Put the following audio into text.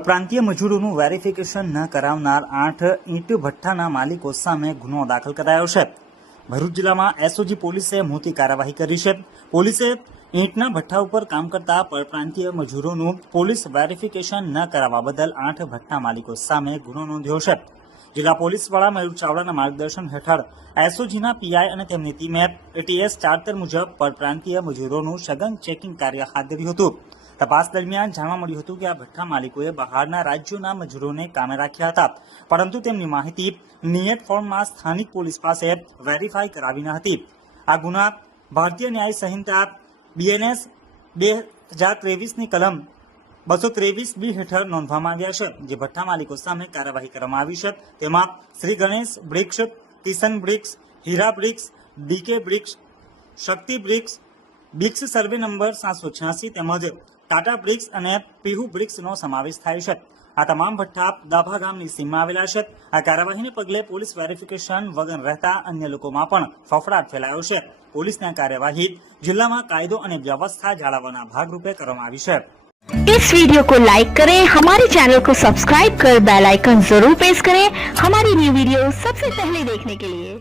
પ્રાંતીય મજૂરોનું verification ન કરાવનાર આઠ ઈંટ ભઠ્ઠાના માલિકો સામે ગુનો દાખલ કરાયો છે ભરૂચ જિલ્લામાં એસઓજી પોલીસે મોટી કાર્યવાહી કરી છે પોલીસે ઈંટના ભઠ્ઠા ઉપર કામ કરતા પરપ્રાંતીય મજૂરોનું પોલીસ વેરિફિકેશન ન કરાવવા બદલ આઠ ભઠ્ઠા માલિકો સામે ગુનો નોંધ્યો છે જિલ્લા પોલીસ વડા મયુર ચાવડાના માર્ગદર્શન હેઠળ એસઓજીના પીઆઈ અને તેમની ટીમે એટીએસ ચાર્ટર મુજબ પરપ્રાંતીય મજૂરોનું સઘન ચેકિંગ કાર્ય હાથ ધર્યું હતું તપાસ દરમિયાન જાણવા મળ્યું હતું કે આ ભઠ્ઠા માલિકોએ બહારના રાજ્યોના મજૂરોને કામે રાખ્યા હતા પરંતુ તેમની માહિતી નિયત ફોર્મમાં સ્થાનિક પોલીસ પાસે વેરીફાઈ કરાવી ન હતી આ ગુના ભારતીય ન્યાય સંહિતા બીએનએસ બે હજાર ત્રેવીસની કલમ બસો ત્રેવીસ બી હેઠળ નોંધવામાં આવ્યા છે જે ભઠ્ઠા માલિકો સામે કાર્યવાહી કરવામાં આવી છે તેમાં Shri Ganesh bricks Kishan bricks Hira bricks DK bricks Shakti bricks bricks survey number સાતસો છ્યાસી તેમજ ટાટા બ્રિક્સ અને પીહુ બ્રિક્સનો સમાવેશ થાય છે આ તમામ ભઠ્ઠા દાભા ગામની સીમમાં આવેલા છે આ કાર્યવાહીને પગલે પોલીસ વેરિફિકેશન વગર રહેતા અન્ય લોકોમાં પણ ફફડાટ ફેલાયો છે પોલીસની આ કાર્યવાહી જિલ્લામાં કાયદો અને વ્યવસ્થા જાળવવાના ભાગરૂપે કરવામાં આવી છે इस वीडियो को लाइक करें हमारे चैनल को सब्सक्राइब कर बेल आइकन जरूर प्रेस करें हमारी न्यू वीडियो सबसे पहले देखने के लिए